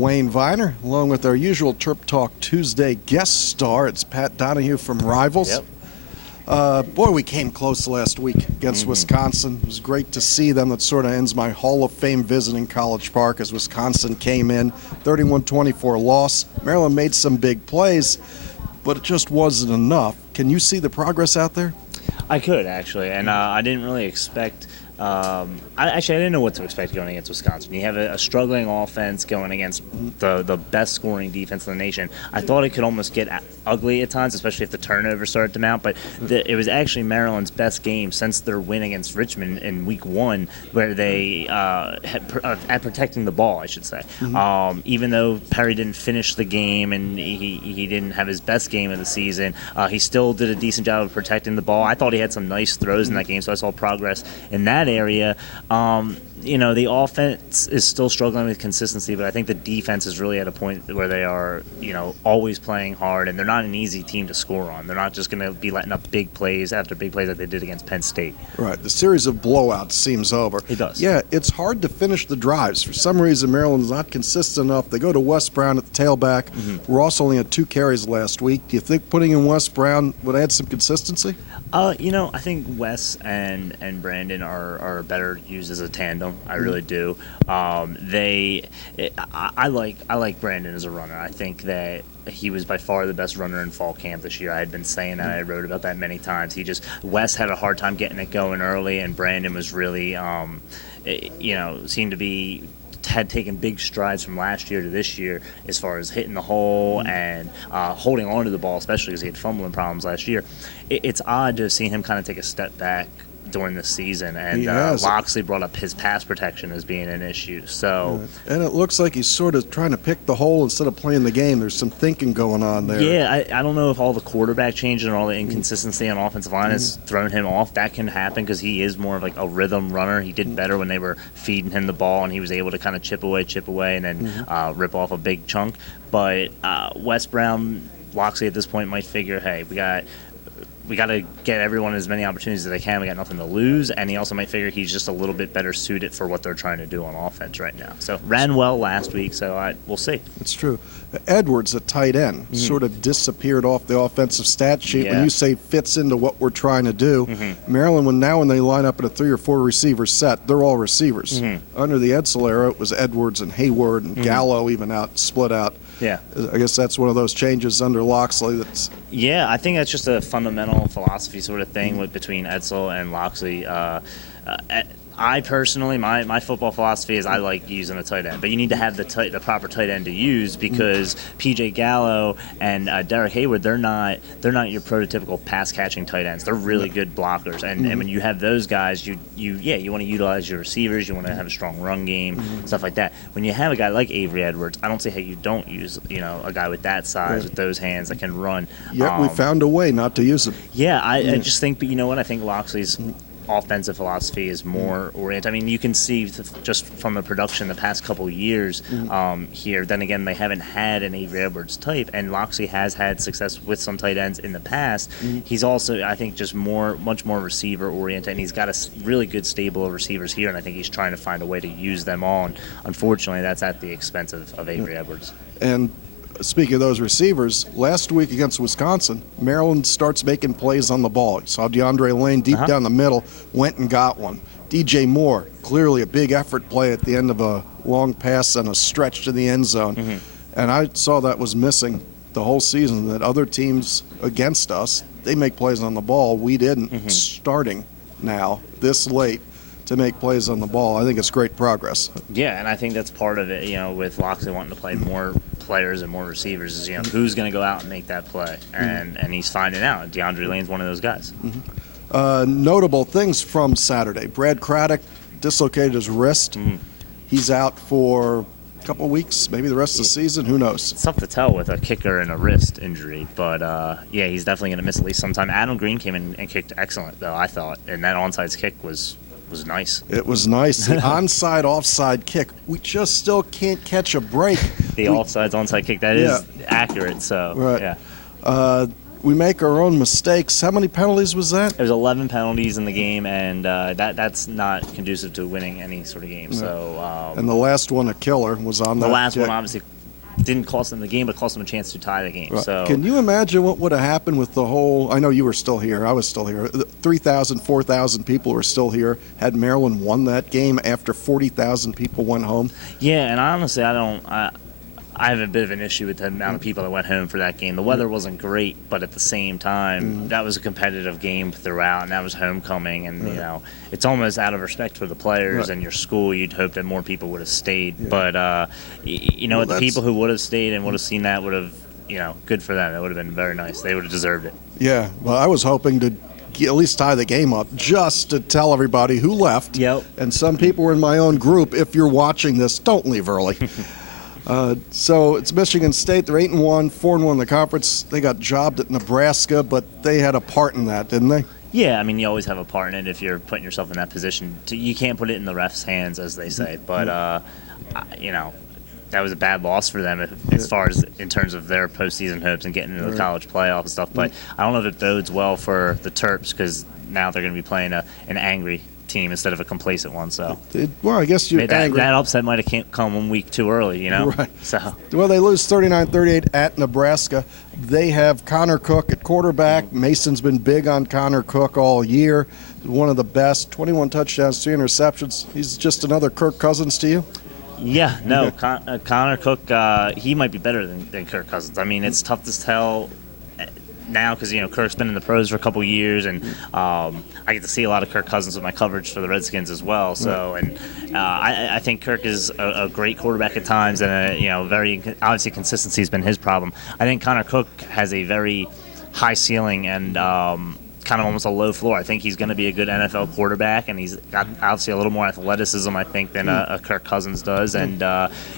Wayne Viener, along with our usual TerpTalk Tuesday guest star. It's Pat Donohue from Rivals. Yep. Boy, we came close last week against Wisconsin. It was great to see them. That sort of ends my Hall of Fame visiting College Park as Wisconsin came in. 31-24 loss. Maryland made some big plays, but it just wasn't enough. Can you see the progress out there? I could, actually, and I didn't really expect I didn't know what to expect going against Wisconsin. You have a struggling offense going against the best scoring defense in the nation. I thought it could almost get ugly at times, especially if the turnovers started to mount, but it was actually Maryland's best game since their win against Richmond in week 1, where they at protecting the ball, I should say. Even though Perry didn't finish the game and he didn't have his best game of the season, he still did a decent job of protecting the ball. I thought he had some nice throws in that game, so I saw progress in that area. The offense is still struggling with consistency, but I think the defense is really at a point where they are, always playing hard, and they're not an easy team to score on. They're not just going to be letting up big plays after big plays like they did against Penn State. Right. The series of blowouts seems over. It does. Yeah, it's hard to finish the drives. For some reason, Maryland's not consistent enough. They go to Wes Brown at the tailback. Ross only had 2 carries last week. Do you think putting in Wes Brown would add some consistency? I think Wes and Brandon are better used as a tandem. I really do. I like Brandon as a runner. I think that he was by far the best runner in fall camp this year. I had been saying that. I wrote about that many times. Wes had a hard time getting it going early, and Brandon was really, seemed to be had taken big strides from last year to this year as far as hitting the hole and holding on to the ball, especially because he had fumbling problems last year. It's odd to see him kind of take a step back during the season, and Loxley brought up his pass protection as being an issue. So, and it looks like he's sort of trying to pick the hole instead of playing the game. There's some thinking going on there. Yeah, I don't know if all the quarterback changes and all the inconsistency on offensive line has thrown him off. That can happen because he is more of like a rhythm runner. He did better when they were feeding him the ball, and he was able to kind of chip away, and then rip off a big chunk. But Wes Brown, Loxley at this point might figure, hey, we got to get everyone as many opportunities as they can. We got nothing to lose, and he also might figure he's just a little bit better suited for what they're trying to do on offense right now. So ran well last week, so we'll see. It's true. Edwards, at tight end, sort of disappeared off the offensive stat sheet. When you say fits into what we're trying to do, Maryland, when they line up in a 3 or 4 receiver set, they're all receivers. Under the Edsel era, it was Edwards and Hayward and Gallo even split out. Yeah, I guess that's one of those changes under Loxley. I think that's just a fundamental philosophy sort of thing between Edsel and Loxley. I personally, my football philosophy is I like using a tight end, but you need to have the proper tight end to use because P.J. Gallo and Derek Hayward, they're not your prototypical pass catching tight ends. They're really good blockers, and when you have those guys, you want to utilize your receivers. You want to have a strong run game, stuff like that. When you have a guy like Avery Edwards, I don't see how you don't use a guy with that size with those hands that can run. Yeah, we found a way not to use him. Yeah, I just think, but you know what? I think Loxley's offensive philosophy is more oriented. I mean, you can see just from the production the past couple years here. Then again, they haven't had an Avery Edwards type, and Loxley has had success with some tight ends in the past. He's also, I think, just much more receiver oriented, and he's got a really good stable of receivers here, and I think he's trying to find a way to use them all. And unfortunately, that's at the expense of Avery Edwards. And speaking of those receivers, last week against Wisconsin, Maryland starts making plays on the ball. You saw DeAndre Lane deep down the middle, went and got one. DJ Moore, clearly a big effort play at the end of a long pass and a stretch to the end zone. And I saw that was missing the whole season, that other teams against us, they make plays on the ball. We didn't. Starting now, this late, to make plays on the ball, I think it's great progress. Yeah, and I think that's part of it, with Loxley wanting to play more players and more receivers is, who's going to go out and make that play. And he's finding out. DeAndre Lane's one of those guys. Notable things from Saturday. Brad Craddock dislocated his wrist. He's out for a couple of weeks, maybe the rest of the season. Who knows? It's tough to tell with a kicker and a wrist injury, but he's definitely going to miss at least some time. Adam Green came in and kicked excellent, though, I thought, and that onside kick was nice. It was nice. The onside offside kick. We just still can't catch a break. The onside kick, that is accurate. So right. yeah. we make our own mistakes. How many penalties was that? There's 11 penalties in the game, and that's not conducive to winning any sort of game. So, and the last one, a killer, was on the that last kick. one obviously didn't cost them the game, but cost them a chance to tie the game. Right. So, can you imagine what would have happened with the whole? I know you were still here. I was still here. 3,000, 4,000 people were still here. Had Maryland won that game after 40,000 people went home? Yeah, and honestly, I have a bit of an issue with the amount of people that went home for that game. The weather wasn't great, but at the same time, that was a competitive game throughout, and that was homecoming. And, it's almost out of respect for the players and your school. You'd hope that more people would have stayed. Yeah. But, the people who would have stayed and would have seen that would have, good for them. It would have been very nice. They would have deserved it. Yeah, well, I was hoping to at least tie the game up just to tell everybody who left. Yep. And some people were in my own group. If you're watching this, don't leave early. So it's Michigan State. They're 8-1, 4-1 in the conference. They got jobbed at Nebraska, but they had a part in that, didn't they? Yeah, I mean, you always have a part in it if you're putting yourself in that position. You can't put it in the ref's hands, as they say. But, that was a bad loss for them as far as in terms of their postseason hopes and getting into the college playoff and stuff. But I don't know if it bodes well for the Terps because now they're going to be playing an angry team instead of a complacent one. So, well, I guess you're angry. That upset might have come 1 week too early, Right. So, well, they lose 39-38 at Nebraska. They have Connor Cook at quarterback. Mason's been big on Connor Cook all year. One of the best. 21 touchdowns, 3 interceptions. He's just another Kirk Cousins to you. Yeah, no, Connor Cook, he might be better than Kirk Cousins. I mean, it's tough to tell now because, Kirk's been in the pros for a couple years, and I get to see a lot of Kirk Cousins with my coverage for the Redskins as well. So, and I think Kirk is a great quarterback at times, and, very obviously consistency has been his problem. I think Connor Cook has a very high ceiling and kind of almost a low floor. I think he's going to be a good NFL quarterback, and he's got obviously a little more athleticism, I think, than a Kirk Cousins does. And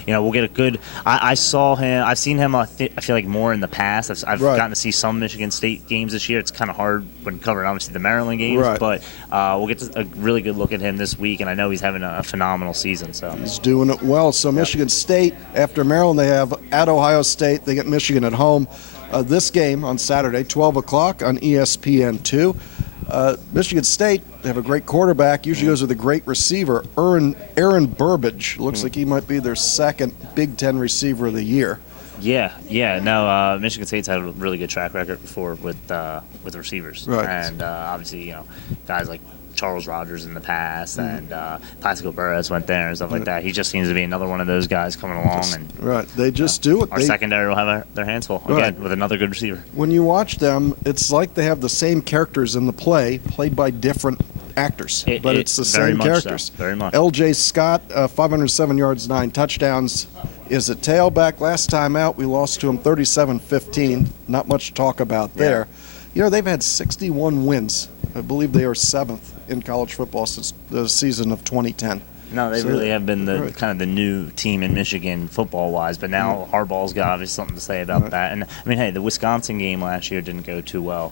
we'll get a good. I've seen him. I feel like more in the past. I've gotten to see some Michigan State games this year. It's kind of hard when covering obviously the Maryland games, but we'll get a really good look at him this week. And I know he's having a phenomenal season. So he's doing it well. So Michigan State after Maryland, they have at Ohio State. They get Michigan at home. This game on Saturday, 12 o'clock on ESPN2. Michigan State, they have a great quarterback, usually goes with a great receiver, Aaron Burbage. Looks like he might be their second Big Ten receiver of the year. Yeah. No, Michigan State's had a really good track record before with receivers. Right. And obviously, guys like Charles Rogers in the past, and Plaxico Burress went there and stuff like that. He just seems to be another one of those guys coming along. They just do it. Our secondary will have their hands full again with another good receiver. When you watch them, it's like they have the same characters in the play, played by different actors, but it's the same characters. So, very much. L.J. Scott, 507 yards, 9 touchdowns, is a tailback. Last time out, we lost to him 37-15. Not much to talk about there. They've had 61 wins. I believe they are 7th in college football since the season of 2010. No, they really have been the kind of the new team in Michigan football-wise, but now Harbaugh's got obviously something to say about that. And, I mean, hey, the Wisconsin game last year didn't go too well,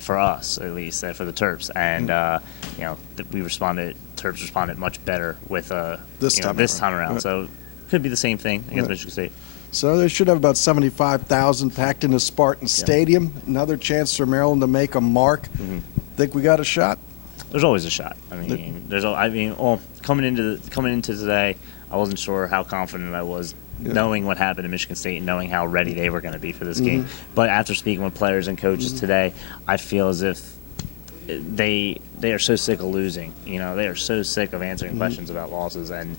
for us at least, for the Terps. And, Terps responded much better with this time around. So it could be the same thing against Michigan State. So they should have about 75,000 packed into Spartan Stadium. Another chance for Maryland to make a mark. Think we got a shot? There's always a shot. I mean, coming into today, I wasn't sure how confident I was, knowing what happened in Michigan State and knowing how ready they were going to be for this game. But after speaking with players and coaches today, I feel as if they are so sick of losing. They are so sick of answering questions about losses. And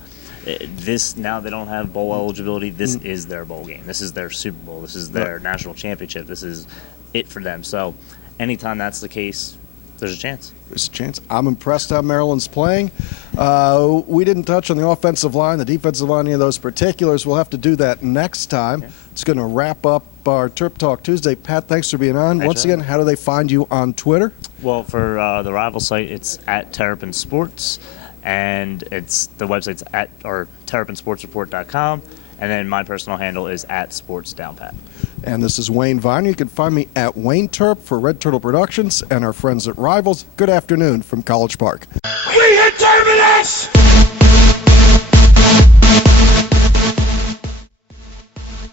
now they don't have bowl eligibility. This is their bowl game. This is their Super Bowl. This is their national championship. This is it for them. So anytime that's the case, there's a chance. There's a chance. I'm impressed how Maryland's playing. We didn't touch on the offensive line, the defensive line, any of those particulars. We'll have to do that next time. It's going to wrap up our Terp Talk Tuesday. Pat, thanks for being on. Once again, how do they find you on Twitter? Well, for the rival site, it's at Terrapin Sports, and the website's at terrapinsportsreport.com. And then my personal handle is at SportsDownPat. And this is Wayne Viener. You can find me at Wayne Terp for Red Turtle Productions and our friends at Rivals. Good afternoon from College Park. We hit Terminus!